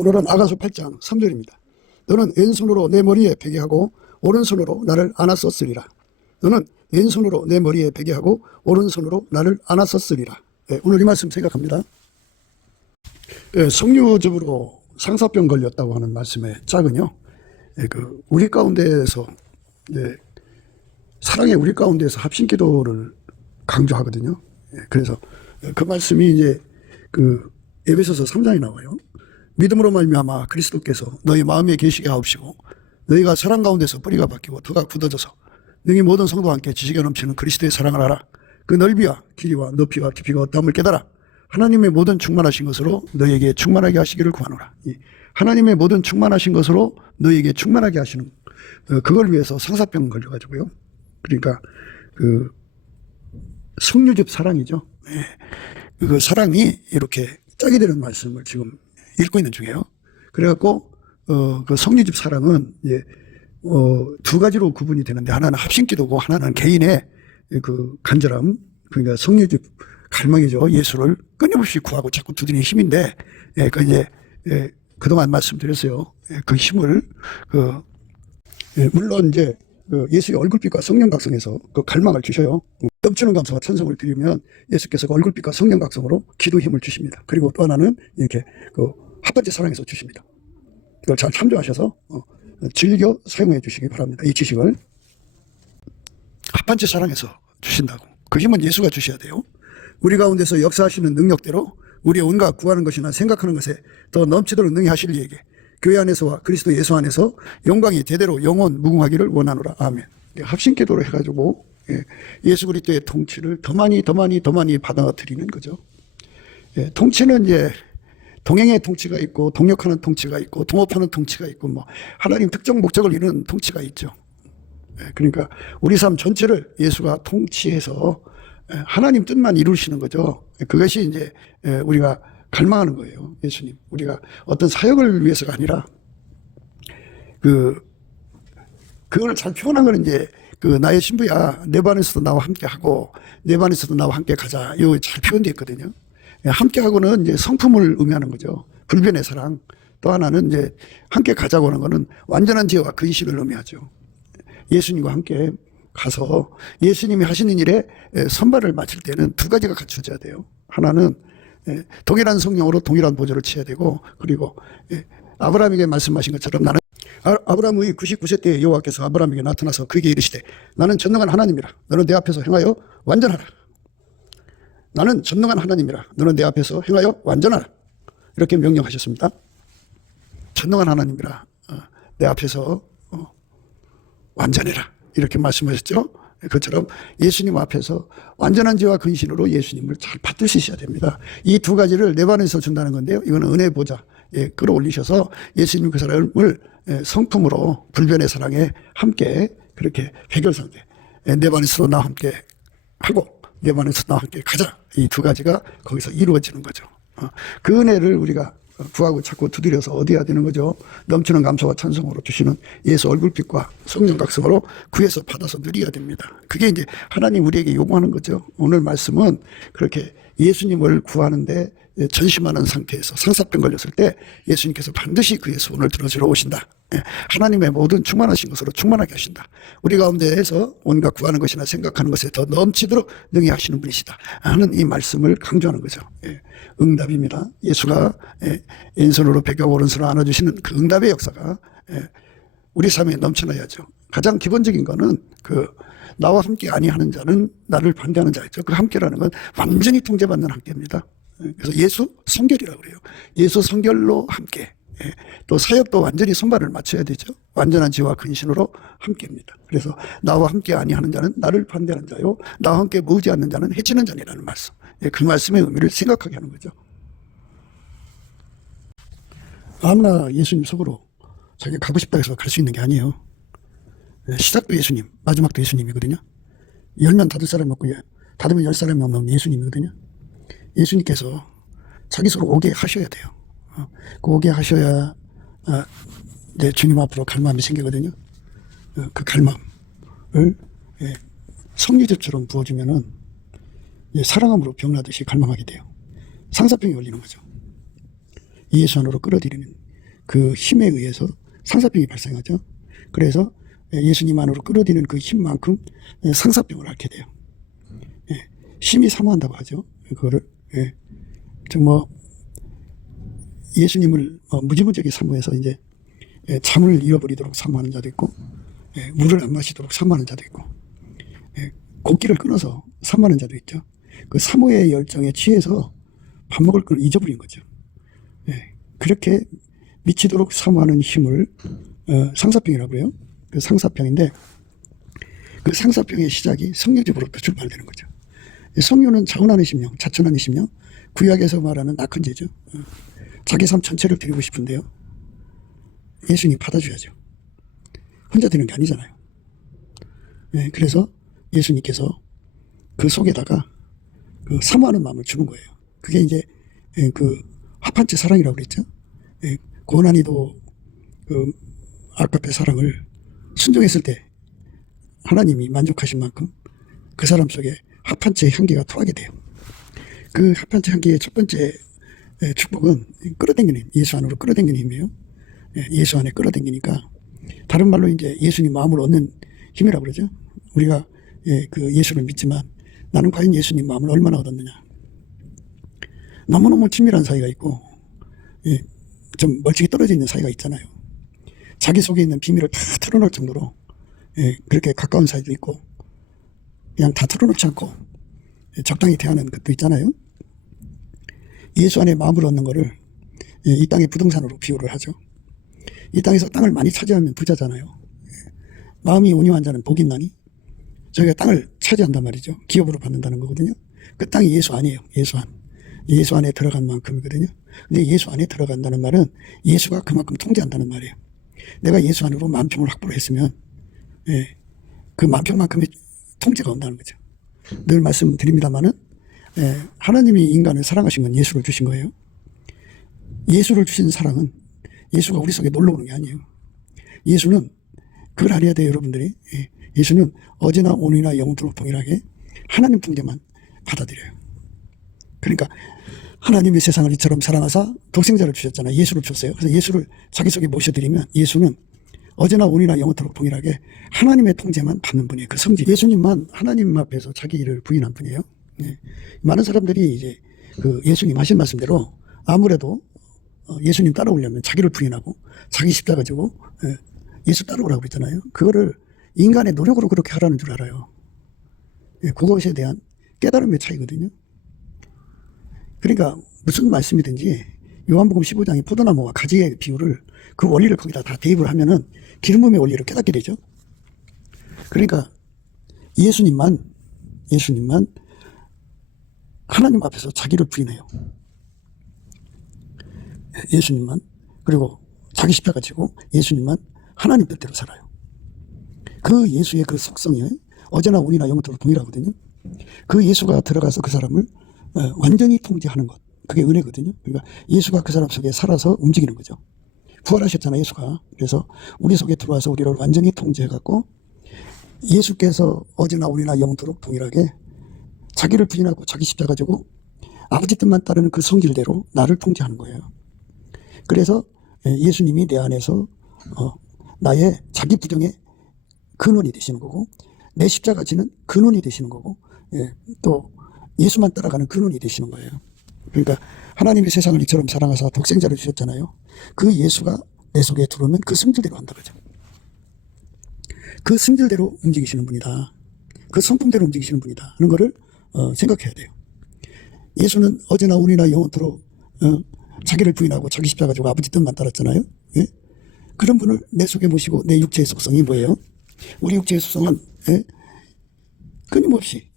오늘은 아가서 8장 3절입니다. 너는 왼손으로 내 머리에 베게 하고 오른손으로 나를 안았었으리라. 너는 왼손으로 내 머리에 베게 하고 오른손으로 나를 안았었으리라. 오늘 이 말씀 생각합니다. 성류즙으로 상사병 걸렸다고 하는 말씀의 짝은요, 우리 가운데에서 사랑의 우리 가운데에서 합심기도를 강조하거든요. 그래서 그 말씀이 이제 에베소서 3장에 나와요. 믿음으로 말미암아 그리스도께서 너희 마음에 계시게 하옵시고 너희가 사랑 가운데서 뿌리가 바뀌고 터가 굳어져서 너희 모든 성도와 함께 지식에 넘치는 그리스도의 사랑을 알아. 그 넓이와 길이와 높이와 깊이가 어떠함을 깨달아 하나님의 모든 충만하신 것으로 너희에게 충만하게 하시기를 구하노라. 하나님의 모든 충만하신 것으로 너희에게 충만하게 하시는, 그걸 위해서 상사병 걸려가지고요. 그러니까 성류즙 사랑이죠. 그 사랑이 이렇게 짝이 되는 말씀을 지금 읽고 있는 중이에요. 그래갖고 그 성류즙 사랑은 두 가지로 구분이 되는데, 하나는 합심기도고 하나는 개인의 그 간절함, 그러니까 성류즙 갈망이죠. 예수를 끊임없이 구하고 자꾸 두드리는 힘인데, 그동안 말씀드렸어요. 그 힘을 물론 이제 예수의 얼굴빛과 성령 각성에서 그 갈망을 주셔요. 넘치는 감사와 찬송을 드리면 예수께서 그 얼굴빛과 성령 각성으로 기도 힘을 주십니다. 그리고 또 하나는 이렇게 합번째 사랑에서 주십니다. 이걸 잘 참조하셔서 즐겨 사용해 주시기 바랍니다. 이 지식을 합번째 사랑에서 주신다고. 그 힘은 예수가 주셔야 돼요. 우리 가운데서 역사하시는 능력대로 우리의 온갖 구하는 것이나 생각하는 것에 더 넘치도록 능히 하실 이에게 교회 안에서와 그리스도 예수 안에서 영광이 대대로 영원 무궁하기를 원하노라. 아멘. 합심기도로 해가지고 예수 그리스도의 통치를 더 많이 받아들이는 거죠. 통치는 이제 동행의 통치가 있고 동역하는 통치가 있고 동업하는 통치가 있고 하나님 특정 목적을 이루는 통치가 있죠. 그러니까 우리 삶 전체를 예수가 통치해서 하나님 뜻만 이루시는 거죠. 그것이 이제 우리가 갈망하는 거예요. 예수님, 우리가 어떤 사역을 위해서가 아니라 그걸 잘 표현한 거는 이제 나의 신부야, 내 반에서도 나와 함께 하고 내 반에서도 나와 함께 가자. 이거 잘 표현되어 있거든요. 함께 하고는 이제 성품을 의미하는 거죠. 불변의 사랑. 또 하나는 이제 함께 가자고 하는 거는 완전한 지혜와 근신을 의미하죠. 예수님과 함께 가서 예수님이 하시는 일에 선발을 마칠 때는 두 가지가 갖춰져야 돼요. 하나는 동일한 성령으로 동일한 보좌를 취해야 되고, 그리고 아브라함에게 말씀하신 것처럼 나는 아브라함의 99세 때 여호와께서 아브라함에게 나타나서 그에게 이르시되 나는 전능한 하나님이라 너는 내 앞에서 행하여 완전하라. 나는 전능한 하나님이라 너는 내 앞에서 행하여 완전하라. 이렇게 명령하셨습니다. 전능한 하나님이라 내 앞에서 완전해라. 이렇게 말씀하셨죠. 그처럼 예수님 앞에서 완전한 지혜와 근신으로 예수님을 잘 받드시셔야 됩니다. 이 두 가지를 내 반에서 준다는 건데요. 이거는 은혜 보좌 끌어올리셔서 예수님 그 사람을 성품으로 불변의 사랑에 함께 그렇게 해결상대, 내 반에서도 나와 함께 하고 내 반에서 나와 함께 가자. 이 두 가지가 거기서 이루어지는 거죠. 그 은혜를 우리가 구하고 찾고 두드려서 얻어야 되는 거죠. 넘치는 감사와 찬송으로 주시는 예수 얼굴빛과 성령 각성으로 구해서 받아서 누려야 됩니다. 그게 이제 하나님 우리에게 요구하는 거죠. 오늘 말씀은 그렇게 예수님을 구하는데 전심하는 상태에서 상사병 걸렸을 때 예수님께서 반드시 그의 소원을 들어주러 오신다. 하나님의 모든 충만하신 것으로 충만하게 하신다. 우리 가운데에서 온갖 구하는 것이나 생각하는 것에 더 넘치도록 능히 하시는 분이시다 하는 이 말씀을 강조하는 거죠. 응답입니다. 예수가 왼손으로 베개하고 오른손으로 안아주시는 그 응답의 역사가 우리 삶에 넘쳐나야죠. 가장 기본적인 거는 나와 함께 아니하는 자는 나를 반대하는 자이죠. 그 함께라는 건 완전히 통제받는 함께입니다. 그래서 예수 성결이라고 그래요. 예수 성결로 함께. 또 사역도 완전히 손발을 맞춰야 되죠. 완전한 지혜와 근신으로 함께입니다. 그래서 나와 함께 아니하는 자는 나를 반대하는 자요, 나와 함께 머지 않는 자는 해치는 자니라는 말씀. 그 말씀의 의미를 생각하게 하는 거죠. 아무나 예수님 속으로 자기가 가고 싶다 해서 갈 수 있는 게 아니에요. 시작도 예수님, 마지막도 예수님이거든요. 열면 닫을 사람이 없고 닫으면 열 사람이 없는 예수님이거든요. 예수님께서 자기 속으로 오게 하셔야 돼요. 그 오게 하셔야 내 주님 앞으로 갈망이 생기거든요. 그 갈망을 성리즙처럼 부어주면은 사랑함으로 병나듯이 갈망하게 돼요. 상사병이 걸리는 거죠. 예수 안으로 끌어들이는 그 힘에 의해서 상사병이 발생하죠. 그래서 예수님 안으로 끌어들이는 그 힘만큼 상사병을 앓게 돼요. 심히 사모한다고 하죠. 그거를. 뭐 예수님을 무지무지하게 사모해서 이제 잠을 잃어버리도록 사모하는 자도 있고, 물을 안 마시도록 사모하는 자도 있고, 곡기를 끊어서 사모하는 자도 있죠. 그 사모의 열정에 취해서 밥 먹을 걸 잊어버린 거죠. 그렇게 미치도록 사모하는 힘을 상사병이라고 해요. 그 상사병인데, 그 상사병의 시작이 성령집으로부터 출발되는 거죠. 성령은 자원하는 심령, 자천하는 심령, 구약에서 말하는 낙헌제죠. 자기 삶 전체를 드리고 싶은데요, 예수님 받아줘야죠. 혼자 되는 게 아니잖아요. 그래서 예수님께서 그 속에다가 그 사모하는 마음을 주는 거예요. 그게 이제 그 합한채 사랑이라고 그랬죠. 고난이도 그 아까페 사랑을 순종했을 때 하나님이 만족하신 만큼 그 사람 속에 합한채 향기가 토하게 돼요. 그 합한채 향기의 첫 번째 축복은 끌어당기는, 예수 안으로 끌어당기는 힘이에요. 예수 안에 끌어당기니까, 다른 말로 이제 예수님 마음을 얻는 힘이라고 그러죠. 우리가 그 예수를 믿지만 나는 과연 예수님 마음을 얼마나 얻었느냐. 너무너무 친밀한 사이가 있고, 좀 멀찍이 떨어져 있는 사이가 있잖아요. 자기 속에 있는 비밀을 다 털어놓을 정도로 그렇게 가까운 사이도 있고, 그냥 다 털어놓지 않고 적당히 대하는 것도 있잖아요. 예수 안에 마음을 얻는 거를 이 땅의 부동산으로 비유를 하죠. 이 땅에서 땅을 많이 차지하면 부자잖아요. 마음이 온유한 자는 복이 있나니, 저희가 땅을 차지한단 말이죠. 기업으로 받는다는 거거든요. 그 땅이 예수 안이에요. 예수 안. 예수 안에 들어간 만큼이거든요. 근데 예수 안에 들어간다는 말은 예수가 그만큼 통제한다는 말이에요. 내가 예수 안으로 만평을 확보를 했으면 그 만평만큼의 통제가 온다는 거죠. 늘 말씀드립니다마는 하나님이 인간을 사랑하신 건 예수를 주신 거예요. 예수를 주신 사랑은 예수가 우리 속에 놀러 오는 게 아니에요. 예수는 그걸 알아야 돼요, 여러분들이. 예수는 어제나 오늘이나 영원토록 동일하게 하나님 통제만 받아들여요. 그러니까 하나님이 세상을 이처럼 사랑하사 독생자를 주셨잖아요. 예수를 줬어요. 그래서 예수를 자기 속에 모셔드리면 예수는 어제나 오늘이나 영원토록 동일하게 하나님의 통제만 받는 분이에요. 그 성질. 예수님만 하나님 앞에서 자기 일을 부인한 분이에요. 많은 사람들이 이제 그 예수님 하신 말씀대로 아무래도 예수님 따라오려면 자기를 부인하고 자기 십자가 지고 예수 따라오라고 그랬잖아요. 그거를 인간의 노력으로 그렇게 하라는 줄 알아요. 그것에 대한 깨달음의 차이거든요. 그러니까 무슨 말씀이든지 요한복음 15장의 포도나무와 가지의 비유를, 그 원리를 거기다 다 대입을 하면은 기름부음의 원리를 깨닫게 되죠. 그러니까 예수님만 하나님 앞에서 자기를 부인해요. 예수님만. 그리고 자기 십자가 지고 예수님만 하나님 뜻대로 살아요. 그 예수의 그 속성이 어제나 오늘이나 영원토록 동일하거든요. 그 예수가 들어가서 그 사람을 완전히 통제하는 것, 그게 은혜거든요. 그러니까 예수가 그 사람 속에 살아서 움직이는 거죠. 부활하셨잖아요, 예수가. 그래서 우리 속에 들어와서 우리를 완전히 통제해갖고 예수께서 어제나 오늘이나 영원토록 동일하게 자기를 부인하고 자기 십자가 지고 아버지 뜻만 따르는 그 성질대로 나를 통제하는 거예요. 그래서 예수님이 내 안에서 나의 자기 부정의 근원이 되시는 거고, 내 십자가 지는 근원이 되시는 거고, 또 예수만 따라가는 근원이 되시는 거예요. 그러니까 하나님이 세상을 이처럼 사랑하사 독생자를 주셨잖아요. 그 예수가 내 속에 들어오면 그 성질대로 한다 그러죠. 그 성질대로 움직이시는 분이다. 그 성품대로 움직이시는 분이다 하는 거를 생각해야 돼요. 예수는 어제나 오늘이나 영원토록 자기를 부인하고 자기 십자가 지고 아버지 뜻만 따랐잖아요. 예? 그런 분을 내 속에 모시고, 내 육체의 속성이 뭐예요? 우리 육체의 속성은 끊임없이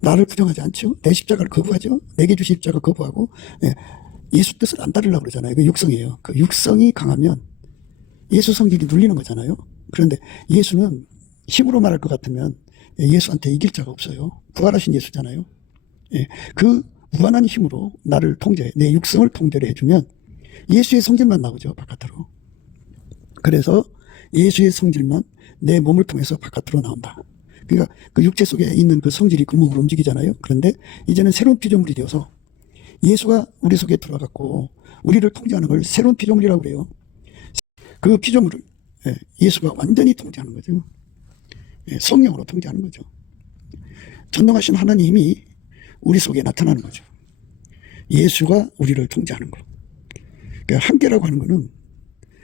나를 부정하지 않죠. 내 십자가를 거부하죠. 내게 주신 십자가 거부하고 예수 뜻을 안 따르려고 그러잖아요. 그 육성이에요. 그 육성이 강하면 예수 성질이 눌리는 거잖아요. 그런데 예수는 힘으로 말할 것 같으면 예수한테 이길 자가 없어요. 부활하신 예수잖아요. 그 무한한 힘으로 나를 통제, 내 육성을 통제를 해주면 예수의 성질만 나오죠, 바깥으로. 그래서 예수의 성질만 내 몸을 통해서 바깥으로 나온다. 그러니까 그 육체 속에 있는 그 성질이 그 몸으로 움직이잖아요. 그런데 이제는 새로운 피조물이 되어서 예수가 우리 속에 들어갔고 우리를 통제하는 걸 새로운 피조물이라고 그래요. 그 피조물을 예수가 완전히 통제하는 거죠. 성령으로 통제하는 거죠. 전능하신 하나님이 우리 속에 나타나는 거죠. 예수가 우리를 통제하는 거. 그러니까 함께라고 하는 거는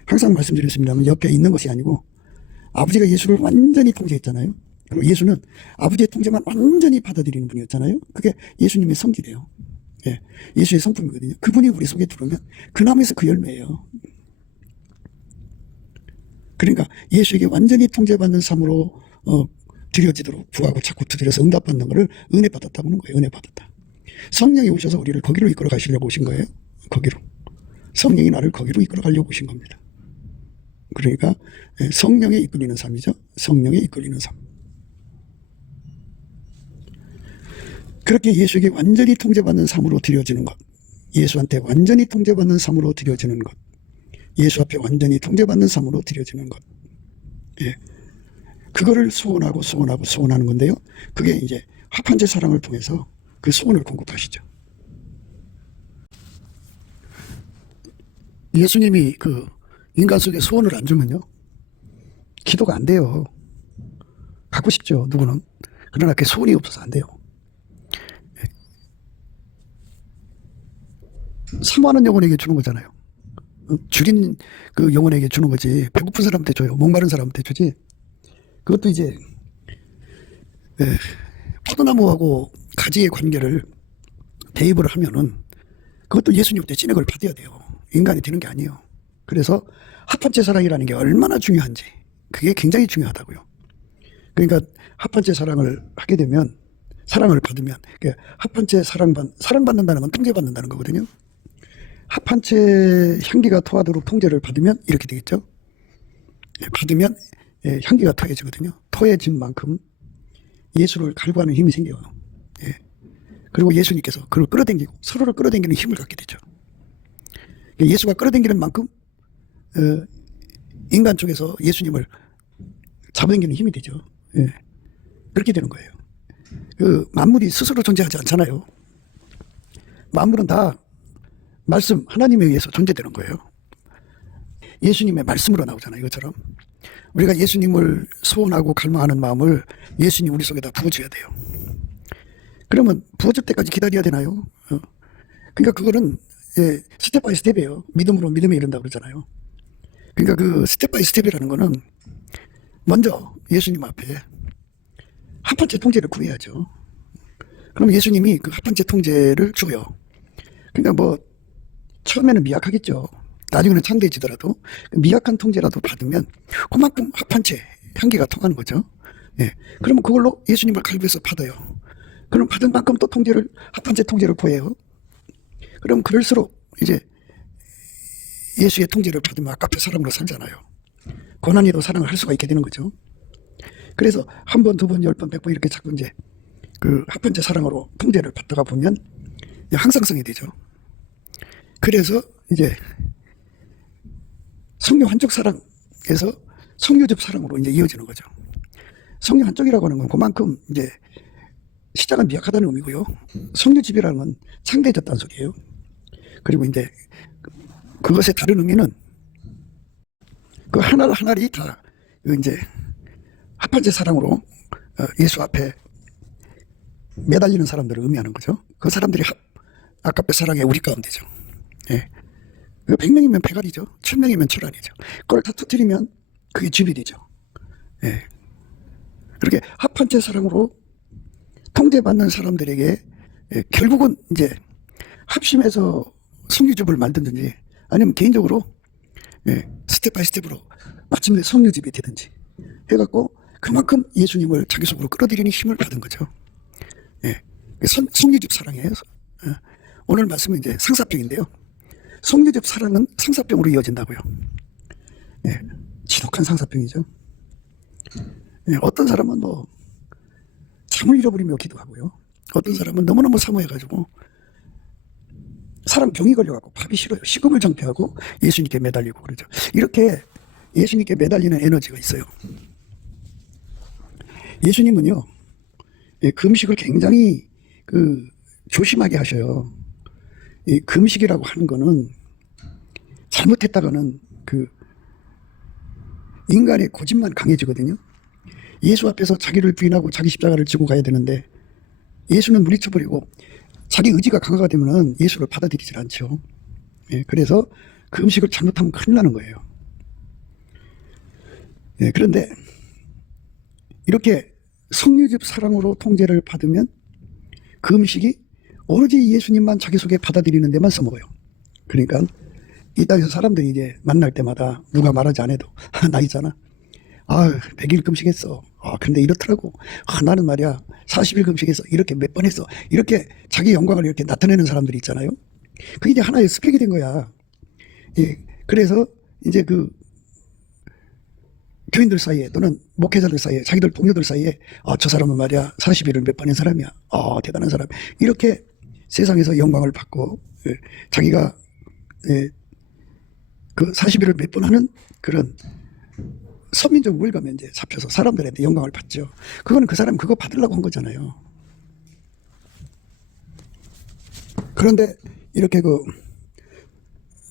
항상 말씀드렸습니다만 옆에 있는 것이 아니고 아버지가 예수를 완전히 통제했잖아요. 그리고 예수는 아버지의 통제만 완전히 받아들이는 분이었잖아요. 그게 예수님의 성질이에요. 예수의 성품이거든요. 그분이 우리 속에 들어오면 그 나무에서 그 열매예요. 그러니까 예수에게 완전히 통제받는 삶으로 드려지도록 구하고 자꾸 두드려서 응답받는 것을 은혜 받았다고 하는 거예요. 은혜 받았다. 성령이 오셔서 우리를 거기로 이끌어 가시려고 오신 거예요. 거기로. 성령이 나를 거기로 이끌어 가려고 오신 겁니다. 그러니까 성령에 이끌리는 삶이죠. 성령에 이끌리는 삶. 그렇게 예수에게 완전히 통제받는 삶으로 드려지는 것. 예수한테 완전히 통제받는 삶으로 드려지는 것. 예수 앞에 완전히 통제받는 삶으로 드려지는 것. 그거를 소원하는 건데요. 그게 이제 합한제 사랑을 통해서 그 소원을 공급하시죠. 예수님이 그 인간 속에 소원을 안 주면요. 기도가 안 돼요. 갖고 싶죠, 누구는. 그러나 그 소원이 없어서 안 돼요. 사모하는 영혼에게 주는 거잖아요. 줄인 그 영혼에게 주는 거지. 배고픈 사람한테 줘요. 목마른 사람한테 주지. 그것도 이제 포도나무하고 가지의 관계를 대입을 하면은 그것도 예수님한테 진액을 받아야 돼요. 인간이 되는 게 아니에요. 그래서 합한제 사랑이라는 게 얼마나 중요한지 그게 굉장히 중요하다고요. 그러니까 합한제 사랑을 하게 되면 사랑을 받으면 합한제 사랑받는다는 건 통제받는다는 거거든요. 합한채 향기가 토하도록 통제를 받으면 이렇게 되겠죠. 받으면 향기가 토해지거든요. 토해진 만큼 예수를 갈구하는 힘이 생겨요. 그리고 예수님께서 그걸 끌어당기고 서로를 끌어당기는 힘을 갖게 되죠. 예수가 끌어당기는 만큼 인간 쪽에서 예수님을 잡아당기는 힘이 되죠. 그렇게 되는 거예요. 그 만물이 스스로 존재하지 않잖아요. 만물은 다 말씀 하나님에 의해서 존재되는 거예요. 예수님의 말씀으로 나오잖아요. 이것처럼 우리가 예수님을 소원하고 갈망하는 마음을 예수님 우리 속에다 부어줘야 돼요. 그러면 부어줄 때까지 기다려야 되나요? 그러니까 그거는 스텝 바이 스텝이에요. 믿음으로 믿음에 이른다고 그러잖아요. 그러니까 그 스텝 바이 스텝이라는 거는 먼저 예수님 앞에 합한제 통제를 구해야죠. 그럼 예수님이 그 합한제 통제를 줘요. 그러니까 뭐 처음에는 미약하겠죠. 나중에는 창대해지더라도 미약한 통제라도 받으면 그만큼 합한채 향기가 통하는 거죠. 그러면 그걸로 예수님을 갈비에서 받아요. 그럼 받은 만큼 또 통제를 합한채 통제를 구해요. 그럼 그럴수록 이제 예수의 통제를 받으면 아까페 사랑으로 살잖아요. 고난이도 사랑을 할 수가 있게 되는 거죠. 그래서 한 번, 두 번, 10번, 100번 이렇게 자꾸 이제 그 합한채 사랑으로 통제를 받다가 보면 항상성이 되죠. 그래서 이제 성령 한쪽 사랑에서 성유즙 사랑으로 이제 이어지는 거죠. 성령 한쪽이라고 하는 건 그만큼 이제 시작은 미약하다는 의미고요. 성유즙이라는 건 창대해졌다는 소리예요. 그리고 이제 그것의 다른 의미는 그 하나하나리 다 이제 합한제 사랑으로 예수 앞에 매달리는 사람들을 의미하는 거죠. 그 사람들이 아까의 사랑의 우리 가운데죠. 100명이면 백알이죠. 1000명이면 철알이죠. 그걸 다 터뜨리면 그게 집이 되죠. 그렇게 합한채 사랑으로 통제받는 사람들에게 결국은 이제 합심해서 성유즙을 만든지 아니면 개인적으로 스텝 바이 스텝으로 마침내 성유즙이 되든지 해갖고 그만큼 예수님을 자기 속으로 끌어들이는 힘을 받은 거죠. 성유즙 사랑이에요. 오늘 말씀은 이제 상사병인데요. 성유즙 사랑은 상사병으로 이어진다고요. 지독한 상사병이죠. 어떤 사람은 뭐 잠을 잃어버리며 기도하고요. 어떤 사람은 너무너무 사모해가지고 사람 병이 걸려갖고 밥이 싫어요. 식음을 정폐하고 예수님께 매달리고 그러죠. 이렇게 예수님께 매달리는 에너지가 있어요. 예수님은요, 금식을 굉장히 조심하게 하셔요. 이 금식이라고 하는 거는 잘못했다가는 그 인간의 고집만 강해지거든요. 예수 앞에서 자기를 부인하고 자기 십자가를 지고 가야 되는데 예수는 물리쳐버리고 자기 의지가 강화가 되면은 예수를 받아들이질 않죠. 예, 그래서 그 음식을 잘못하면 큰일 나는 거예요. 예, 그런데 이렇게 성유즙 사랑으로 통제를 받으면 그 음식이 오로지 예수님만 자기 속에 받아들이는 데만 써먹어요. 그러니까 이 땅에서 사람들이 이제 만날 때마다 누가 말하지 않아도 나 있잖아. 100일 금식했어. 근데 이렇더라고. 나는 말이야 40일 금식했어. 이렇게 몇 번 했어. 이렇게 자기 영광을 이렇게 나타내는 사람들이 있잖아요. 그게 이제 하나의 스펙이 된 거야. 예, 그래서 이제 그 교인들 사이에 또는 목회자들 사이에 자기들 동료들 사이에 저 사람은 말이야 40일을 몇 번 한 사람이야. 대단한 사람. 이렇게 세상에서 영광을 받고 자기가 그 40일을 몇 번 하는 그런 선민적 우월감에 이제 잡혀서 사람들한테 영광을 받죠. 그거는 그 사람 그거 받으려고 한 거잖아요. 그런데 이렇게 그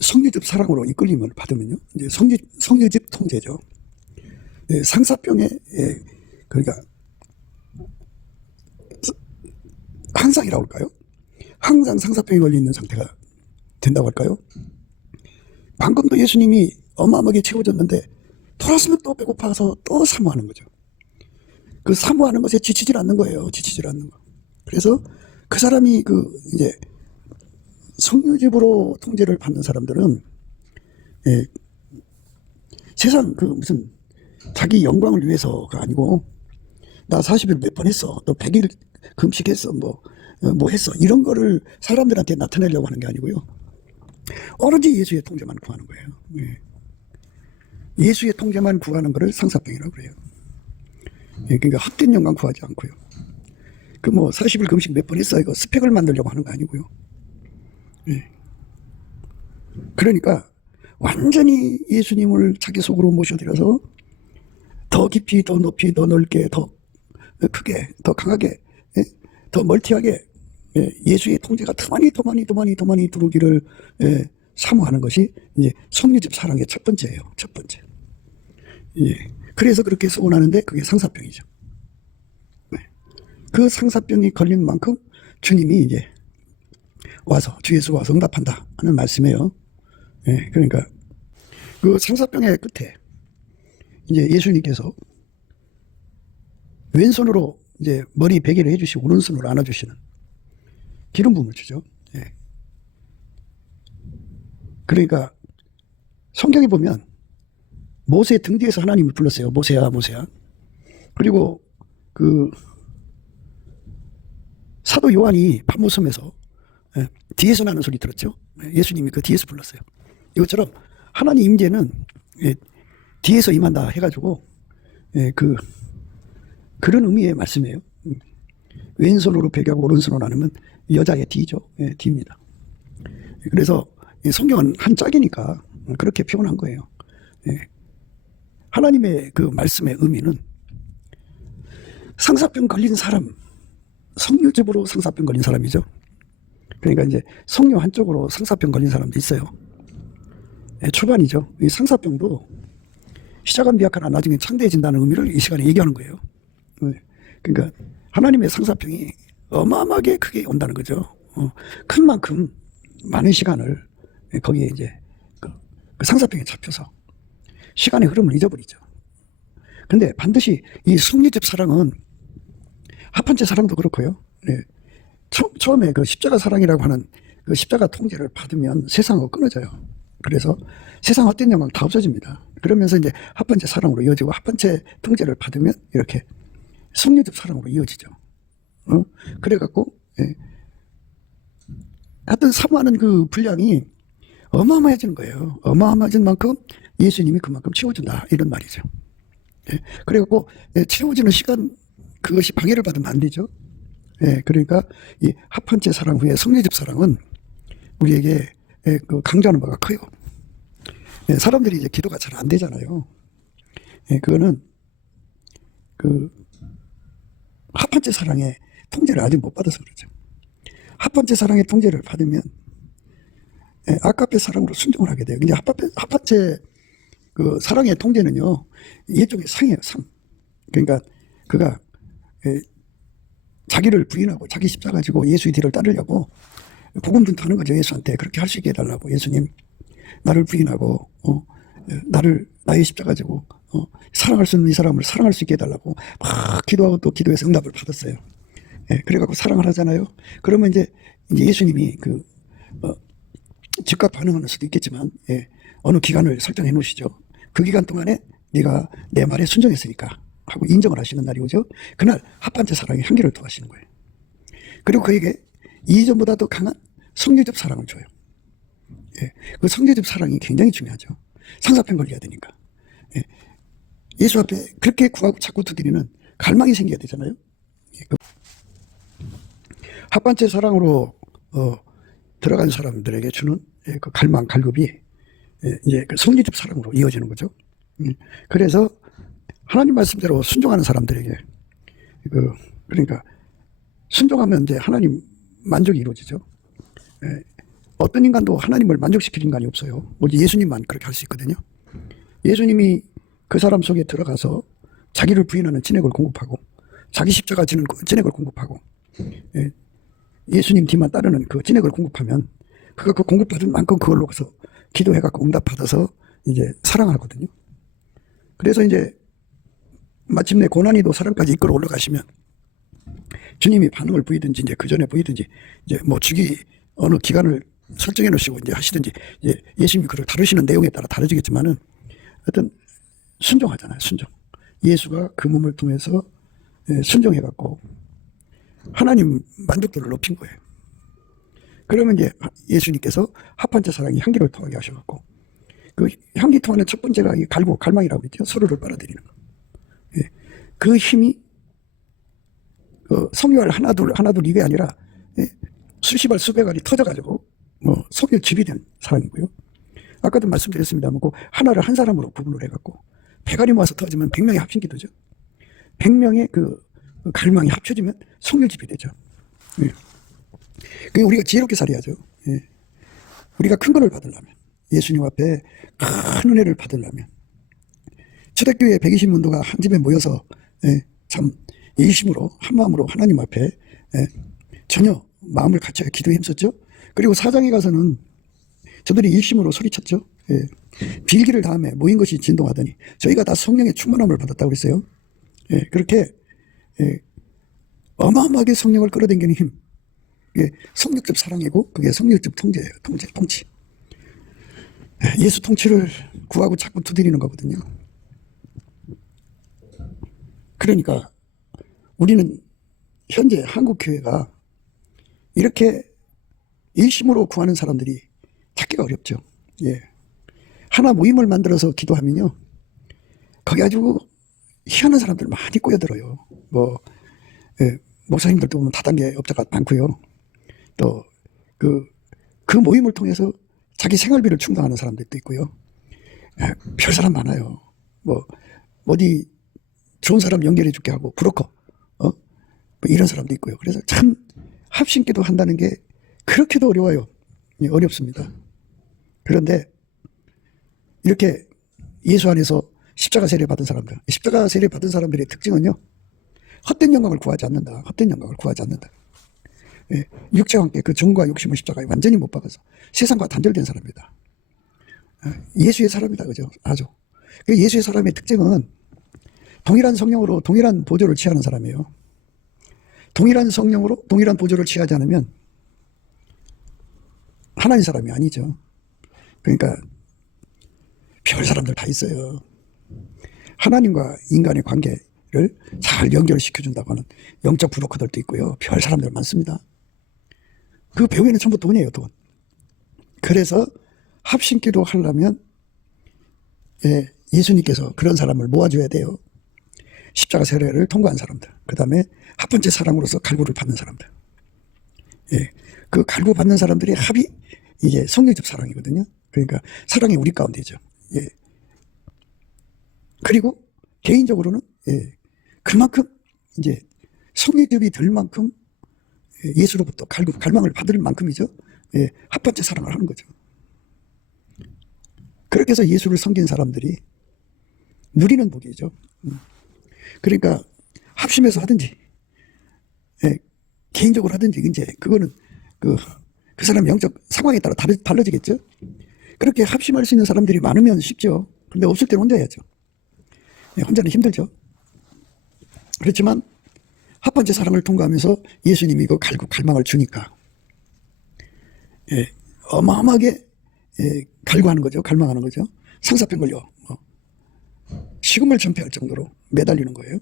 성유즙 사랑으로 이끌림을 받으면요, 이제 성유즙 통제죠. 상사병에 그러니까 항상이라고 할까요? 항상 상사병에 걸려 있는 상태가 된다고 할까요? 방금도 예수님이 어마어마하게 채워졌는데 돌아서면 또 배고파서 또 사모하는 거죠. 그 사모하는 것에 지치질 않는 거예요. 지치질 않는 거. 그래서 그 사람이 그 이제 성유즙으로 통제를 받는 사람들은 세상 그 무슨 자기 영광을 위해서가 아니고 나 40일 몇 번 했어. 너 100일 금식했어. 뭐 했어. 이런 거를 사람들한테 나타내려고 하는 게 아니고요. 오로지 예수의 통제만 구하는 거예요. 예수의 통제만 구하는 것을 상사병이라고 그래요. 그러니까 헛된 영광 구하지 않고요. 그 뭐 40일 금식 몇 번 했어. 이거 스펙을 만들려고 하는 거 아니고요. 그러니까 완전히 예수님을 자기 속으로 모셔들여서 더 깊이, 더 높이, 더 넓게, 더 크게, 더 강하게, 더 멀티하게 예수의 통제가 더 많이 들어오기를 사모하는 것이 이제 성유즙 사랑의 첫 번째예요. 첫 번째. 그래서 그렇게 소원하는데 그게 상사병이죠. 그 상사병이 걸린 만큼 주님이 이제 와서 주 예수가 와서 응답한다 하는 말씀이에요. 그러니까 그 상사병의 끝에 이제 예수님께서 왼손으로 이제 머리 베개를 해주시고 오른손으로 안아주시는 기름 부음을 주죠. 그러니까 성경에 보면 모세 등 뒤에서 하나님을 불렀어요. 모세야, 모세야. 그리고 그 사도 요한이 pat모섬에서 뒤에서 나는 소리 들었죠. 예수님이 그 뒤에서 불렀어요. 이것처럼 하나님 임재는 뒤에서 임한다 해가지고 그런 의미의 말씀이에요. 왼손으로 베개하고 오른손으로 나누면 여자의 뒤죠. 뒤입니다. 그래서 성경은 한 짝이니까 그렇게 표현한 거예요. 하나님의 그 말씀의 의미는 상사병 걸린 사람, 성유즙으로 상사병 걸린 사람이죠. 그러니까 이제 성녀 한쪽으로 상사병 걸린 사람도 있어요. 초반이죠. 이 상사병도 시작은 미약하나 나중에 창대해진다는 의미를 이 시간에 얘기하는 거예요. 그러니까 하나님의 상사병이 어마어마하게 크게 온다는 거죠. 큰 만큼 많은 시간을 거기에 이제 그 상사병에 잡혀서 시간의 흐름을 잊어버리죠. 근데 반드시 이 성유즙 사랑은 합한째 사랑도 그렇고요. 처음에 그 십자가 사랑이라고 하는 그 십자가 통제를 받으면 세상하고 끊어져요. 그래서 세상 헛된 영광 다 없어집니다. 그러면서 이제 합한째 사랑으로 이어지고 합한째 통제를 받으면 이렇게 성유즙 사랑으로 이어지죠. 그래갖고 하여튼 사모하는 그 분량이 어마어마해지는 거예요. 어마어마해진 만큼 예수님이 그만큼 채워준다 이런 말이죠. 그래갖고 채워지는 시간 그것이 방해를 받으면 안 되죠. 그러니까 이 합한째 사랑 후에 성유즙 사랑은 우리에게 그 강조하는 바가 커요. 사람들이 이제 기도가 잘 안 되잖아요. 그거는 그 합한째 사랑의 통제를 아직 못 받아서 그렇죠. 합한째 사랑의 통제를 받으면 예, 아까페 사랑으로 순종을 하게 돼요. 이제 합판체 그 사랑의 통제는요, 일종의 상이에요, 상. 그러니까 그가 자기를 부인하고 자기 십자가 지고 예수의 뒤를 따르려고 복음전하는 거죠. 예수한테 그렇게 할 수 있게 해달라고. 예수님, 나를 부인하고 나의 십자가 지고 사랑할 수 있는 이 사람을 사랑할 수 있게 해달라고 막 기도하고 또 기도해서 응답을 받았어요. 예, 그래갖고 사랑을 하잖아요. 그러면 이제 예수님이 즉각 반응하는 수도 있겠지만, 예, 어느 기간을 설정해 놓으시죠. 그 기간 동안에 네가 내 말에 순종했으니까 하고 인정을 하시는 날이 오죠. 그날 합판체 사랑의 한계를 더하시는 거예요. 그리고 그에게 이전보다 더 강한 성례적 사랑을 줘요. 예, 그 성례적 사랑이 굉장히 중요하죠. 상사편 걸려야 되니까. 예, 예수 앞에 그렇게 구하고 자꾸 두드리는 갈망이 생겨야 되잖아요. 예, 그 합판체 사랑으로 들어간 사람들에게 주는 그 갈망, 갈급이 이제 그 성리적 사랑으로 이어지는 거죠. 그래서 하나님 말씀대로 순종하는 사람들에게 그러니까 순종하면 이제 하나님 만족이 이루어지죠. 어떤 인간도 하나님을 만족시킬 인간이 없어요. 오직 예수님만 그렇게 할 수 있거든요. 예수님이 그 사람 속에 들어가서 자기를 부인하는 진액을 공급하고 자기 십자가 지는 진액을 공급하고 예수님 뒤만 따르는 그 진액을 공급하면 그가 그 공급받은 만큼 그걸로 가서 기도해갖고 응답받아서 이제 사랑하거든요. 그래서 이제 마침내 고난이도 사랑까지 이끌어 올라가시면 주님이 반응을 보이든지 이제 그 전에 보이든지 이제 뭐 주기 어느 기간을 설정해 놓으시고 이제 하시든지 이제 예수님이 그걸 다루시는 내용에 따라 다르지겠지만은 하여튼 순종하잖아요. 순종. 예수가 그 몸을 통해서 순종해갖고 하나님 만족도를 높인 거예요. 그러면 이제 예수님께서 합판체 사랑이 향기를 토하게 하셔갖고 그 향기 토하는 첫 번째가 이 갈망이라고 했죠. 서로를 빨아들이는 거. 예. 그 힘이 성유알 하나둘 이게 아니라 수십 알 수백 알이 터져가지고 성유 집이 된 사랑이고요. 아까도 말씀드렸습니다만 그 하나를 한 사람으로 구분을 해갖고 100알이 모아서 터지면 100명이 합친 기도죠. 100명의 그 갈망이 합쳐지면 성유집이 되죠. 예. 그 우리가 지혜롭게 살아야죠. 예. 우리가 큰 거를 받으려면 예수님 앞에 큰 은혜를 받으려면 초대교회 120문도가 한 집에 모여서 참 일심으로 한 마음으로 하나님 앞에 전혀 마음을 갖춰야 기도에 힘썼죠. 그리고 사장에 가서는 저들이 일심으로 소리쳤죠. 빌기를 다음에 모인 것이 진동하더니 저희가 다 성령의 충만함을 받았다고 했어요. 그렇게 어마어마하게 성령을 끌어당기는 힘, 성육적 사랑이고 그게 성육적 통제예요. 통치. 예수 통치를 구하고 자꾸 두드리는 거거든요. 그러니까 우리는 현재 한국교회가 이렇게 일심으로 구하는 사람들이 찾기가 어렵죠. 예. 하나 모임을 만들어서 기도하면요, 거기 아주 희한한 사람들 많이 꼬여들어요. 목사님들도 보면 다단계 업자가 많고요. 또 그 모임을 통해서 자기 생활비를 충당하는 사람들도 있고요. 별 사람 많아요. 어디 좋은 사람 연결해 줄게 하고 브로커 이런 사람도 있고요. 그래서 참 합심기도 한다는 게 그렇게도 어려워요. 어렵습니다. 그런데 이렇게 예수 안에서 십자가 세례 받은 사람들, 십자가 세례 받은 사람들의 특징은요, 헛된 영광을 구하지 않는다. 헛된 영광을 구하지 않는다. 육체와 함께 그 정과 욕심을 십자가에 완전히 못 박아서 세상과 단절된 사람이다. 예수의 사람이다. 그죠? 아주. 예수의 사람의 특징은 동일한 성령으로 동일한 보조를 취하는 사람이에요. 동일한 성령으로 동일한 보조를 취하지 않으면 하나님 사람이 아니죠. 그러니까 별 사람들 다 있어요. 하나님과 인간의 관계를 잘 연결시켜준다고 하는 영적 브로커들도 있고요. 별 사람들 많습니다. 그 배후에는 전부 돈이에요, 돈. 그래서 합심기도 하려면 예수님께서 그런 사람을 모아줘야 돼요. 십자가 세례를 통과한 사람들, 그 다음에 합판체 사랑으로서 갈구를 받는 사람들. 그 갈구 받는 사람들의 합이 이게 성령적 사랑이거든요. 그러니까 사랑이 우리 가운데죠. 그리고 개인적으로는 그만큼 이제 성령접이 될 만큼 예수로부터 갈망을 받을 만큼이죠. 합판체 사랑을 하는 거죠. 그렇게 해서 예수를 섬긴 사람들이 누리는 복이죠. 그러니까 합심해서 하든지, 예, 개인적으로 하든지, 이제 그거는 그 사람 영적 상황에 따라 달라지겠죠. 그렇게 합심할 수 있는 사람들이 많으면 쉽죠. 근데 없을 때는 혼자 해야죠. 예, 혼자는 힘들죠. 그렇지만 합번째 사랑을 통과하면서 예수님이 그 갈망을 주니까, 예, 어마어마하게, 예, 갈구하는 거죠. 갈망하는 거죠. 상사병 걸려 식음을 전폐할 정도로 매달리는 거예요.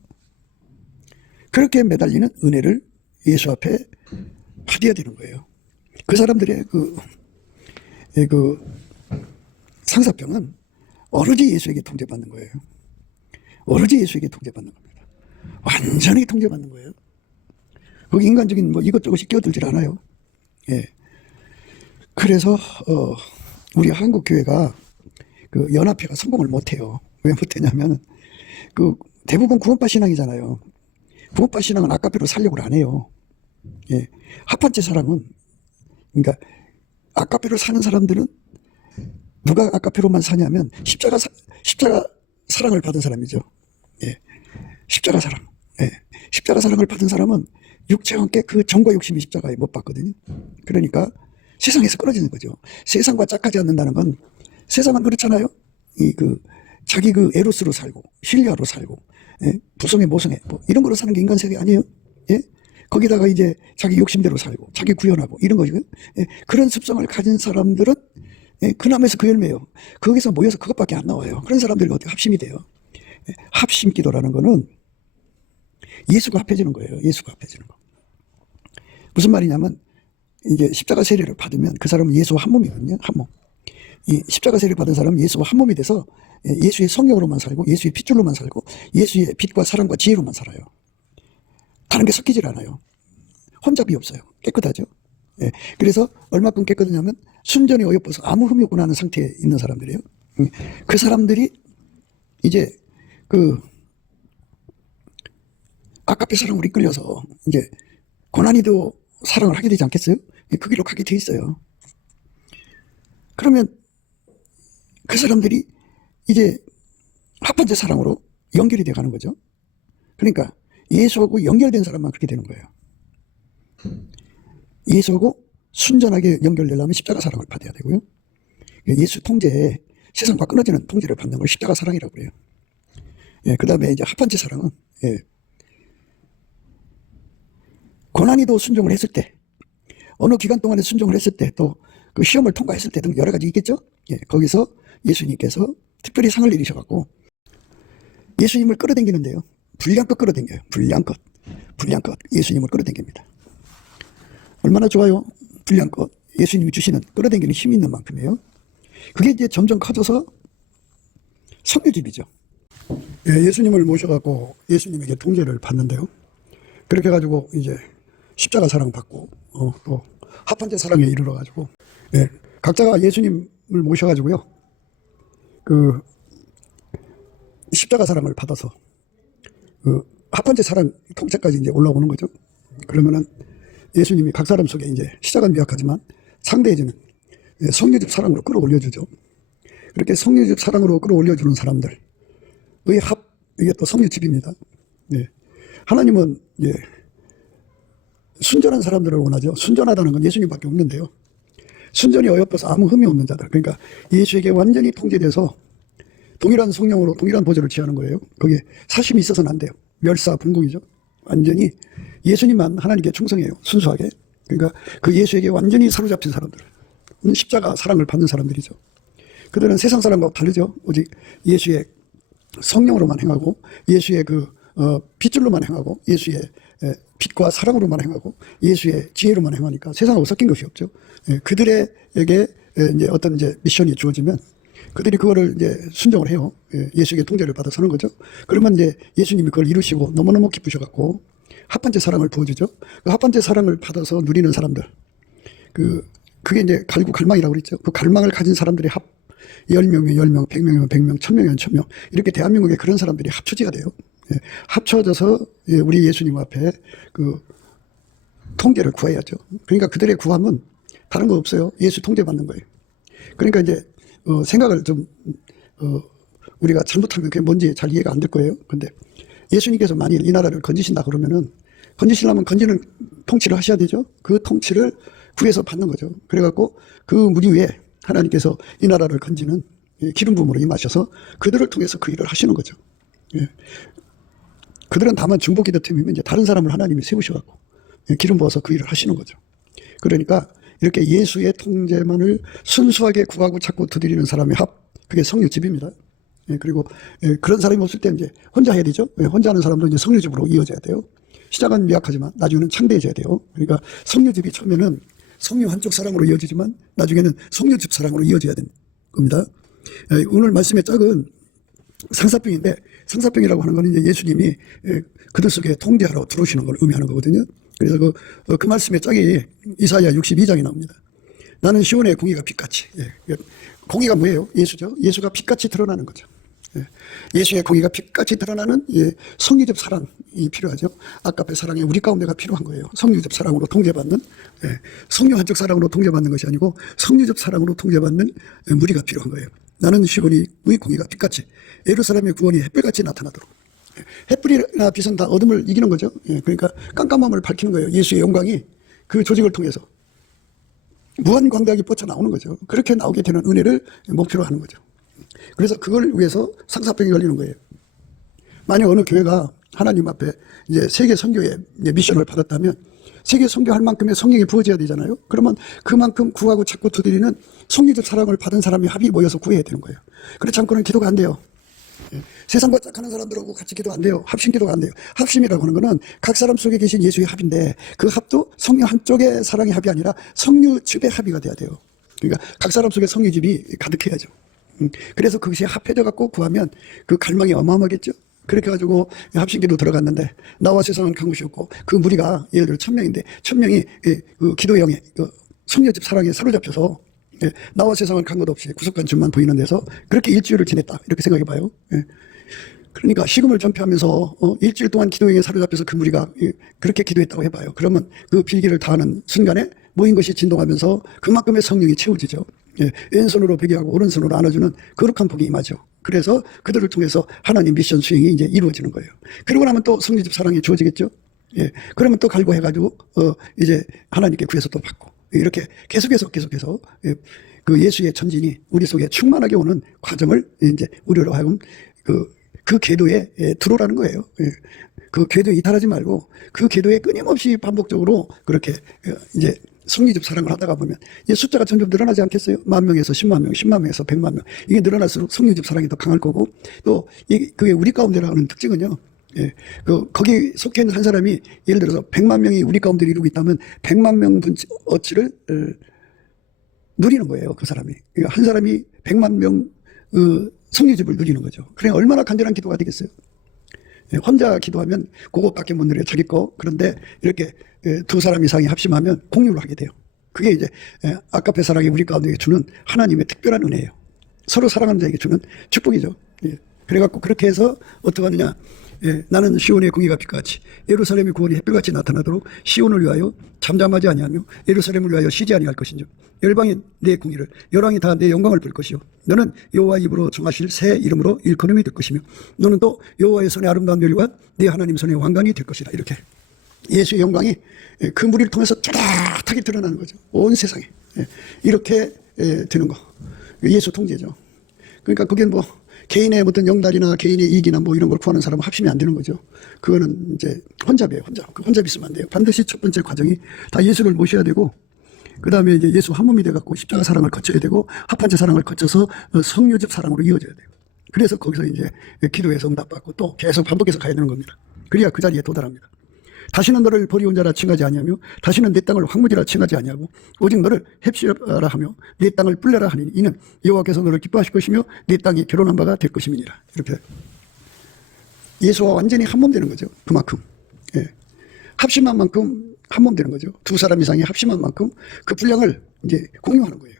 그렇게 매달리는 은혜를 예수 앞에 받아야 되는 거예요. 그 사람들의 그 상사병은 오로지 예수에게 통제받는 거예요. 오로지 예수에게 통제받는 겁니다. 완전히 통제받는 거예요. 거기 인간적인 뭐 이것저것이 끼어들질 않아요. 예. 그래서 우리 한국 교회가 그 연합회가 성공을 못해요. 왜 못하냐면 대부분 구원파 신앙이잖아요. 구원파 신앙은 아까페로 살려고 안 해요. 예. 합번째 사랑은, 그러니까 아까페로 사는 사람들은 누가 아까페로만 사냐면 십자가 사랑을 받은 사람이죠. 예. 십자가 사랑. 예. 십자가 사랑을 받은 사람은 육체와 함께 그 정과 욕심이 십자가에 못 받거든요. 그러니까 세상에서 끊어지는 거죠. 세상과 짝하지 않는다는 건, 세상은 그렇잖아요. 자기 에로스로 살고, 신뢰로 살고, 예? 부성애, 모성애, 뭐 이런 거로 사는 게 인간 세계 아니에요? 예? 거기다가 이제 자기 욕심대로 살고, 자기 구현하고, 이런 거죠. 예? 그런 습성을 가진 사람들은, 예? 그 나무에서 그 열매예요. 거기서 모여서 그것밖에 안 나와요. 그런 사람들이 어떻게 합심이 돼요? 예? 합심 기도라는 거는 예수가 합해지는 거예요. 예수가 합해지는 거. 무슨 말이냐면, 이제 십자가 세례를 받으면 그 사람은 예수와 한 몸이거든요. 한 몸. 이 십자가 세례를 받은 사람은 예수와 한 몸이 돼서 예수의 성령으로만 살고, 예수의 핏줄로만 살고, 예수의 빛과 사랑과 지혜로만 살아요. 다른 게 섞이질 않아요. 혼잡이 없어요. 깨끗하죠. 예. 그래서 얼마큼 깨끗하냐면 순전히 어여뻐서 아무 흠이 없구나 하는 상태에 있는 사람들이에요. 그 사람들이 이제 아까페 사랑으로 이끌려서 이제 고난이도 사랑을 하게 되지 않겠어요? 그 길로 가게 돼 있어요. 그러면 그 사람들이 이제 합번째 사랑으로 연결이 돼 가는 거죠. 그러니까 예수하고 연결된 사람만 그렇게 되는 거예요. 예수하고 순전하게 연결되려면 십자가 사랑을 받아야 되고요. 예수 통제에 세상과 끊어지는 통제를 받는 걸 십자가 사랑이라고 그래요. 예, 그 다음에 이제 합번째 사랑은, 예, 고난이도 순종을 했을 때, 어느 기간 동안에 순종을 했을 때, 또 그 시험을 통과했을 때 등 여러 가지 있겠죠? 예, 거기서 예수님께서 특별히 상을 내리셔갖고 예수님을 끌어당기는데요. 분량껏 끌어당겨요. 분량껏 예수님을 끌어당깁니다. 얼마나 좋아요? 분량껏 예수님이 주시는 끌어당기는 힘이 있는 만큼이에요. 그게 이제 점점 커져서 성유집이죠. 예, 예수님을 모셔갖고 예수님에게 통제를 받는데요. 그렇게 해가지고 이제 십자가 사랑 받고 또 합번째 사랑에 이르러가지고, 예, 각자가 예수님을 모셔가지고요, 그 십자가 사랑을 받아서 합번째 사랑 통째까지 이제 올라오는 거죠. 그러면은 예수님이 각 사람 속에 이제 시작은 미약하지만 상대해지는 성유집 사랑으로 끌어올려주죠. 그렇게 성유집 사랑으로 끌어올려주는 사람들의 이게 또 성유집입니다. 예. 하나님은, 예, 순전한 사람들을 원하죠. 순전하다는 건 예수님밖에 없는데요. 순전히 어여뻐서 아무 흠이 없는 자들. 그러니까 예수에게 완전히 통제돼서 동일한 성령으로 동일한 보좌를 취하는 거예요. 거기에 사심이 있어서는 안 돼요. 멸사분공이죠. 완전히 예수님만 하나님께 충성해요. 순수하게. 그러니까 그 예수에게 완전히 사로잡힌 사람들. 십자가 사랑을 받는 사람들이죠. 그들은 세상 사람과 다르죠. 오직 예수의 성령으로만 행하고, 예수의 핏줄로만 행하고, 예수의 빛과 사랑으로만 행하고, 예수의 지혜로만 행하니까 세상하고 섞인 것이 없죠. 그들에게 이제 어떤 이제 미션이 주어지면 그들이 그거를 이제 순종을 해요. 예수에게 통제를 받아 서는 거죠. 그러면 이제 예수님이 그걸 이루시고 너무너무 기쁘셔갖고 합번째 사랑을 부어주죠. 그 합번째 사랑을 받아서 누리는 사람들. 그게 이제 갈망이라고 그랬죠. 그 갈망을 가진 사람들이 10명이면 10명, 100명이면 100명, 1000명이면 1000명. 이렇게 대한민국에 그런 사람들이 합초지가 돼요. 예, 합쳐져서 우리 예수님 앞에 통제를 구해야죠. 그러니까 그들의 구함은 다른 거 없어요. 예수 통제 받는 거예요. 그러니까 이제 생각을 좀 우리가 잘못하면 그게 뭔지 잘 이해가 안 될 거예요. 근데 예수님께서 만일 이 나라를 건지신다 그러면은 건지시려면 건지는 통치를 하셔야 되죠. 그 통치를 구해서 받는 거죠. 그래갖고 그 무리 위에 하나님께서 이 나라를 건지는 기름 부음으로 임하셔서 그들을 통해서 그 일을 하시는 거죠. 예. 그들은 다만 중보기도팀이면 이제 다른 사람을 하나님이 세우셔갖고 기름 부어서 그 일을 하시는 거죠. 그러니까 이렇게 예수의 통제만을 순수하게 구하고 찾고 두드리는 사람의 합, 그게 성류집입니다. 예, 그리고 그런 사람이 없을 때 이제 혼자 해야 되죠. 혼자 하는 사람도 이제 성류집으로 이어져야 돼요. 시작은 미약하지만 나중에는 창대해져야 돼요. 그러니까 성류집이 처음에는 성류 한쪽 사랑으로 이어지지만 나중에는 성류집 사랑으로 이어져야 되는 겁니다. 오늘 말씀의 짝은 상사병인데 상사병이라고 하는 건 이제 예수님이 그들 속에 통제하러 들어오시는 걸 의미하는 거거든요. 그래서 그 말씀의 짝이 이사야 62장에 나옵니다. 나는 시온의 공의가 빛같이. 공의가 뭐예요? 예수죠. 예수가 빛같이 드러나는 거죠. 예수의 공의가 빛같이 드러나는 성류적 사랑이 필요하죠. 아까의 사랑에 우리 가운데가 필요한 거예요. 성류적 사랑으로 통제받는, 성류 한쪽 사랑으로 통제받는 것이 아니고 성류적 사랑으로 통제받는 무리가 필요한 거예요. 나는 시온의 공의가 빛같이, 예루살렘의 구원이 햇불같이 나타나도록. 햇불이나 빛은 다 어둠을 이기는 거죠. 그러니까 깜깜함을 밝히는 거예요. 예수의 영광이 그 조직을 통해서 무한광대하게 뻗쳐나오는 거죠. 그렇게 나오게 되는 은혜를 목표로 하는 거죠. 그래서 그걸 위해서 상사병이 걸리는 거예요. 만약 어느 교회가 하나님 앞에 이제 세계 선교의 미션을 받았다면 세계 선교할 만큼의 성령이 부어져야 되잖아요. 그러면 그만큼 구하고 찾고 두드리는 성리적 사랑을 받은 사람이 합이 모여서 구해야 되는 거예요. 그렇지 않고는 기도가 안 돼요. 세상과 짝하는 사람들하고 같이 기도 안 돼요. 합심 기도가 안 돼요. 합심이라고 하는 거는 각 사람 속에 계신 예수의 합인데 그 합도 성류 한쪽의 사랑의 합이 아니라 성류집의 합의가 돼야 돼요. 그러니까 각 사람 속에 성류집이 가득해야죠. 그래서 그것이 합해져 갖고 구하면 그 갈망이 어마어마하겠죠. 그렇게 가지고 합심기도 들어갔는데 나와 세상은 간 곳이었고 그 무리가 예를 들어 1000명인데 1000명이 그 기도형에 그 성녀집 사랑에 사로잡혀서 나와 세상을 간 것 없이 구속관쯤만 보이는 데서 그렇게 일주일을 지냈다 이렇게 생각해 봐요. 그러니까 식음을 전폐하면서 일주일 동안 기도형에 사로잡혀서 그 무리가 그렇게 기도했다고 해봐요. 그러면 그 빌기를 다하는 순간에 모인 것이 진동하면서 그만큼의 성령이 채워지죠. 왼손으로 베개하고 오른손으로 안아주는 거룩한 복이 임하죠. 그래서 그들을 통해서 하나님 미션 수행이 이제 이루어지는 거예요. 그러고 나면 또 성리집 사랑이 주어지겠죠. 그러면 또 갈구해가지고 이제 하나님께 구해서 또 받고 이렇게 계속해서 그 예수의 전진이 우리 속에 충만하게 오는 과정을 이제 우리로 하여금 그 궤도에 들어오라는 거예요. 그 궤도에 이탈하지 말고 그 궤도에 끊임없이 반복적으로 그렇게 이제 성리적 사랑을 하다가 보면 이 숫자가 점점 늘어나지 않겠어요? 10,000명에서 100,000 명, 100,000명에서 1,000,000 명. 이게 늘어날수록 성리적 사랑이 더 강할 거고 또 그게 우리 가운데라는 특징은요. 거기 속해 있는 한 사람이 예를 들어서 100만 명이 우리 가운데를 이루고 있다면 100만 명 어치를 누리는 거예요. 그 사람이. 그러니까 한 사람이 100만 명 성리집을 누리는 거죠. 그래 얼마나 간절한 기도가 되겠어요. 혼자 기도하면 그것밖에 못 누려요. 자기 거. 그런데 이렇게 두 사람 이상이 합심하면 공유를 하게 돼요. 그게 이제 아까페 사랑이 우리 가운데 주는 하나님의 특별한 은혜예요. 서로 사랑하는 자에게 주는 축복이죠. 그래갖고 그렇게 해서 어떻게 하느냐. 나는 시온의 공의가 빛같이 예루살렘의 구원이 햇빛같이 나타나도록 시온을 위하여 잠잠하지 아니하며 예루살렘을 위하여 쉬지 아니할 것인지 열방이 내 공의를 열왕이 다 내 영광을 볼 것이요 너는 여호와 입으로 정하실 새 이름으로 일컬음이 될 것이며 너는 또 여호와의 손의 아름다운 멸류관 네 하나님 손의 왕관이 될 것이라. 이렇게 예수의 영광이 그 무리를 통해서 뚜렷하게 드러나는 거죠. 온 세상에 이렇게 되는 거 예수 통제죠. 그러니까 그게 뭐 개인의 어떤 영달이나 개인의 이익이나 뭐 이런 걸 구하는 사람은 합심이 안 되는 거죠. 그거는 이제 혼잡이에요. 혼잡 있으면 안 돼요. 반드시 첫 번째 과정이 다 예수를 모셔야 되고 그 다음에 이제 예수 한 몸이 돼갖고 십자가 사랑을 거쳐야 되고 합한제 사랑을 거쳐서 성유적 사랑으로 이어져야 돼요. 그래서 거기서 이제 기도에서 응답받고 또 계속 반복해서 가야 되는 겁니다. 그래야 그 자리에 도달합니다. 다시는 너를 버리온 자라 칭하지 아니하며 다시는 내 땅을 황무지라 칭하지 아니하고 오직 너를 헵시라 하며 내 땅을 뿔내라 하니 이는 여호와께서 너를 기뻐하실 것이며 내 땅이 결혼한 바가 될 것임이니라. 이렇게 예수와 완전히 한 몸 되는 거죠. 그만큼 합심한 만큼 한 몸 되는 거죠. 두 사람 이상이 합심한 만큼 그 분량을 이제 공유하는 거예요.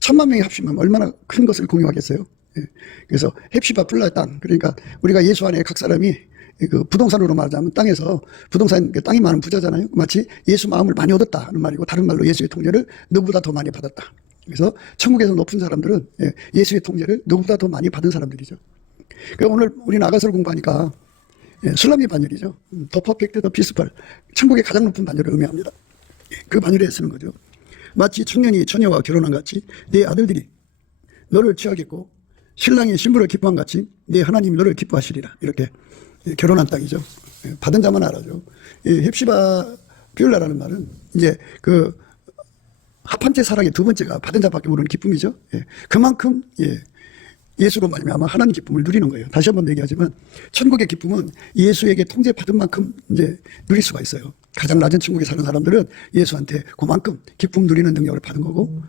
1,000만 명이 합심하면 얼마나 큰 것을 공유하겠어요. 그래서 헵시바 뿔라의 땅, 그러니까 우리가 예수 안에 각 사람이 그 부동산으로 말하자면 땅에서 부동산 땅이 많은 부자잖아요. 마치 예수 마음을 많이 얻었다 하는 말이고 다른 말로 예수의 통제를 너보다 더 많이 받았다. 그래서 천국에서 높은 사람들은 예수의 통제를 누구보다 더 많이 받은 사람들이죠. 그러니까 오늘 우리는 아가서를 공부하니까 술람이 반열이죠. 더 퍼펙트, 더 피스풀. 천국의 가장 높은 반열을 의미합니다. 그 반열에 쓰는 거죠. 마치 청년이 처녀와 결혼한 같이 네 아들들이 너를 취하겠고 신랑이 신부를 기뻐한 같이 네 하나님이 너를 기뻐하시리라. 이렇게 결혼한 땅이죠. 받은 자만 알아죠. 헵시바 비올라라는 말은 이제 그 합한째 사랑의 두 번째가 받은 자밖에 모르는 기쁨이죠. 그만큼 예수로 말미암아 하나님 기쁨을 누리는 거예요. 다시 한번 얘기하지만 천국의 기쁨은 예수에게 통제받은 만큼 이제 누릴 수가 있어요. 가장 낮은 천국에 사는 사람들은 예수한테 그만큼 기쁨 누리는 능력을 받은 거고,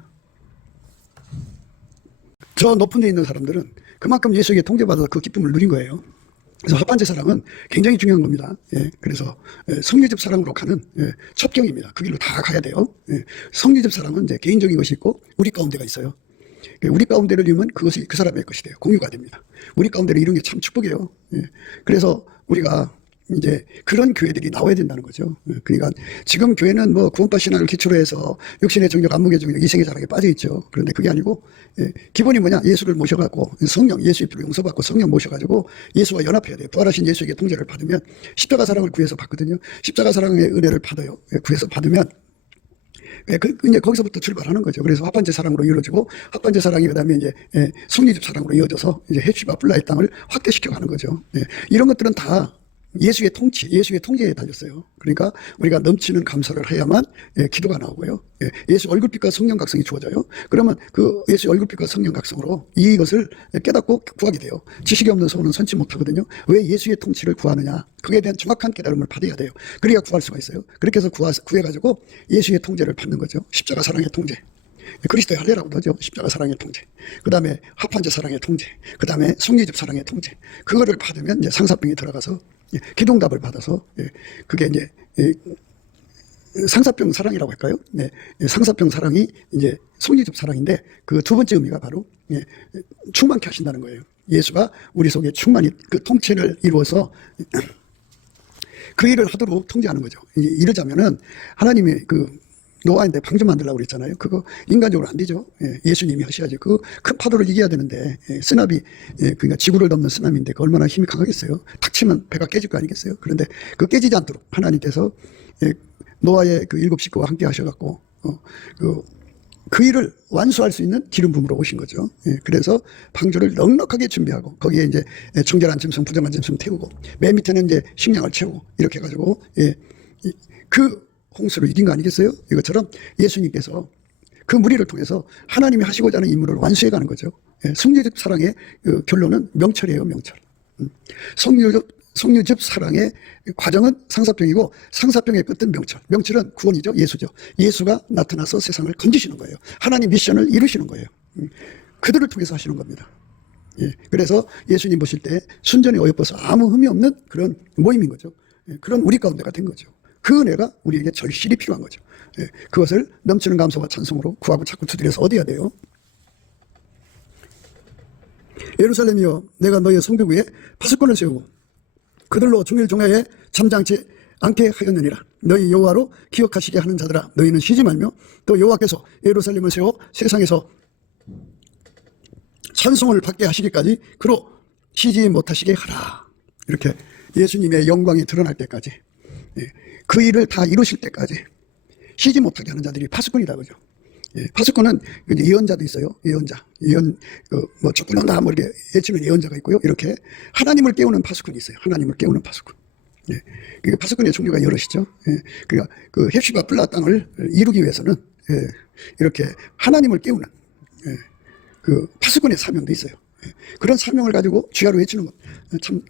저 높은 데 있는 사람들은 그만큼 예수에게 통제받아서 그 기쁨을 누린 거예요. 그래서 합한제 사랑은 굉장히 중요한 겁니다. 그래서 성리집 사랑으로 가는 첫 경입니다. 그 길로 다 가야 돼요. 성리집 사랑은 이제 개인적인 것이 있고 우리 가운데가 있어요. 우리 가운데를 이루면 그것이 그 사람의 것이 돼요. 공유가 됩니다. 우리 가운데를 이루는 게 참 축복이에요. 그래서 우리가 이제 그런 교회들이 나와야 된다는 거죠. 그러니까 지금 교회는 뭐 구원파 신앙을 기초로 해서 육신의 정력, 안목의 정력, 이생의 자랑에 빠져 있죠. 그런데 그게 아니고 기본이 뭐냐? 예수를 모셔갖고 성령, 예수의 피로 용서받고 성령 모셔가지고 예수와 연합해야 돼요. 부활하신 예수에게 통제를 받으면 십자가 사랑을 구해서 받거든요. 십자가 사랑의 은혜를 받아요. 구해서 받으면 이제 거기서부터 출발하는 거죠. 그래서 합한제 사랑으로 이루어지고 합한제 사랑이 그다음에 이제 성리집 사랑으로 이어져서 이제 헵시바 플라의 땅을 확대시켜 가는 거죠. 이런 것들은 다 예수의 통치, 예수의 통제에 달렸어요. 그러니까 우리가 넘치는 감사를 해야만 기도가 나오고요. 예수 얼굴빛과 성령 각성이 주어져요. 그러면 그 예수 얼굴빛과 성령 각성으로 이것을 깨닫고 구하게 돼요. 지식이 없는 소원은 선치 못하거든요. 왜 예수의 통치를 구하느냐? 그에 대한 정확한 깨달음을 받아야 돼요. 그래야 구할 수가 있어요. 그렇게 해서 구해가지고 예수의 통제를 받는 거죠. 십자가 사랑의 통제. 그리스도의 할례라고도 하죠. 십자가 사랑의 통제. 그 다음에 합한제 사랑의 통제. 그 다음에 성리집 사랑의 통제. 그거를 받으면 이제 상사병이 들어가서 기도응답을 받아서 그게 이제 상사병 사랑이라고 할까요? 상사병 사랑이 이제 성리집 사랑인데 그 두 번째 의미가 바로 충만케 하신다는 거예요. 예수가 우리 속에 충만히 그 통치를 이루어서 그 일을 하도록 통제하는 거죠. 이러자면은 하나님이 그 노아인데 방 좀 만들라고 그랬잖아요. 그거 인간적으로 안 되죠. 예수님이 하셔야지. 그 큰 파도를 이겨야 되는데 쓰나미, 그러니까 지구를 덮는 쓰나미인데 그 얼마나 힘이 강하겠어요. 탁 치면 배가 깨질 거 아니겠어요. 그런데 그 깨지지 않도록 하나님께서 노아의 그 7 식구와 함께 하셔갖고 그 일을 완수할 수 있는 기름 부음으로 오신 거죠. 그래서 방주를 넉넉하게 준비하고 거기에 이제 청결한 짐승, 부정한 짐승 태우고 맨 밑에는 이제 식량을 채우고 이렇게 해가지고 그 홍수를 이긴 거 아니겠어요? 이것처럼 예수님께서 그 무리를 통해서 하나님이 하시고자 하는 임무를 완수해가는 거죠. 성류집 사랑의 그 결론은 명철이에요. 명철. 성류집 사랑의 과정은 상사병이고 상사병의 끝은 명철. 명철은 구원이죠. 예수죠. 예수가 나타나서 세상을 건지시는 거예요. 하나님 미션을 이루시는 거예요. 그들을 통해서 하시는 겁니다. 그래서 예수님 보실 때 순전히 어여뻐서 아무 흠이 없는 그런 모임인 거죠. 그런 우리 가운데가 된 거죠. 그 은혜가 우리에게 절실히 필요한 거죠. 그것을 넘치는 감사와 찬송으로 구하고 자꾸 두드려서 얻어야 돼요. 예루살렘이여, 내가 너의 성벽 위에 파수꾼을 세우고 그들로 종일 종야에 잠잠치 않게 하였느니라. 너희 여호와로 기억하시게 하는 자들아, 너희는 쉬지 말며 또 여호와께서 예루살렘을 세워 세상에서 찬송을 받게 하시기까지 그로 쉬지 못하시게 하라. 이렇게 예수님의 영광이 드러날 때까지, 그 일을 다 이루실 때까지 쉬지 못하게 하는 자들이 파수꾼이다, 그죠? 파수꾼은 예언자도 있어요. 뭐 죽는다 뭐 이렇게 예치는 예언자가 있고요. 이렇게 하나님을 깨우는 파수꾼이 있어요. 하나님을 깨우는 파수꾼. 그러니까 파수꾼의 종류가 여럿이죠. 그러니까 그 헵시바 플라 땅을 이루기 위해서는 이렇게 하나님을 깨우는 그 파수꾼의 사명도 있어요. 그런 사명을 가지고 주야로 외치는 것 참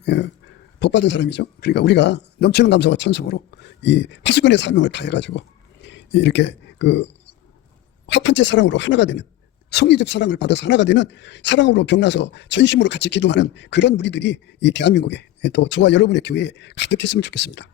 복받은 사람이죠. 그러니까 우리가 넘치는 감사와 찬송으로 이 파수꾼의 사명을 다해가지고 이렇게 그 합한제 사랑으로 하나가 되는, 성리집 사랑을 받아서 하나가 되는, 사랑으로 병나서 전심으로 같이 기도하는 그런 무리들이 이 대한민국에 또 저와 여러분의 교회에 가득했으면 좋겠습니다.